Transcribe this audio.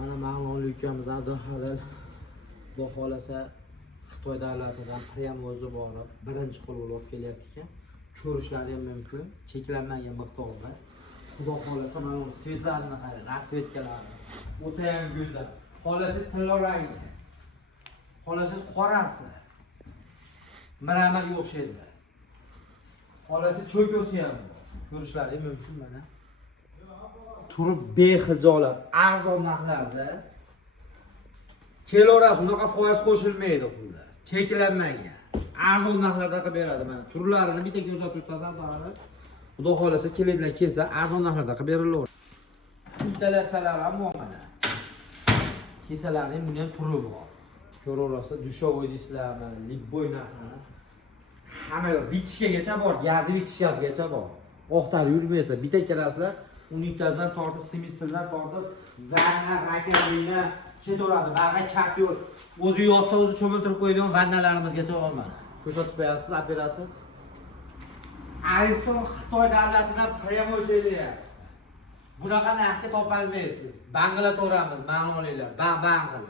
Mana Ma'lum ukamiz Abduhalil Xudo xolasa Xitoy davlatidan premyozi borib, birinchi qo'l olib kelyapti ekan. Ko'rishlari ham mumkin, cheklanmagan miqdorda. Xudo xolasa mana bu svetlarini qarang, rasvetkalari. O'ta ham go'zal. Xolasiz tilla rangi. Xolasiz qorasi. Miramarga o'xshaydi. Xolasiz cho'kosi ham bor. Ko'rishlari mumkin mana. Turib bexijolat, arzon narxlarda keloras, unaqa foiz qo'shilmaydi pullar. Cheklanmagan. Arzon narxlarda qilib beradi mana. Turlarini bitta ko'rsatib o'tazam bari. Xudo xolasa kelinglar kelsa, arzon narxlarda qilib berilaveradi. Intalasalar ham bor mana. Kesalarning buni ham turi bor. Ko'raverasiz, dushovoy deysizlarmi, libboy narsani. Hamma bitishgacha bor, gazi bitishgacha bor. Oqtar yurmaysizlar, bitta kelasizlar. Unitadan tortib, semestrdan tortib, vanna, rakovina ketaveradi. Bag'a kat yo'q. O'zi yotsa, o'zi cho'miltirib qo'yadigan vannalarimizgacha olmadi. Ko'rsatib qo'yasiz operator. Ariston Xitoy davlatidan premyo joylayapti. Bunaqa narxga topolmaysiz. Bangla to'ramiz, ma'lum olinglar. Bang qilib.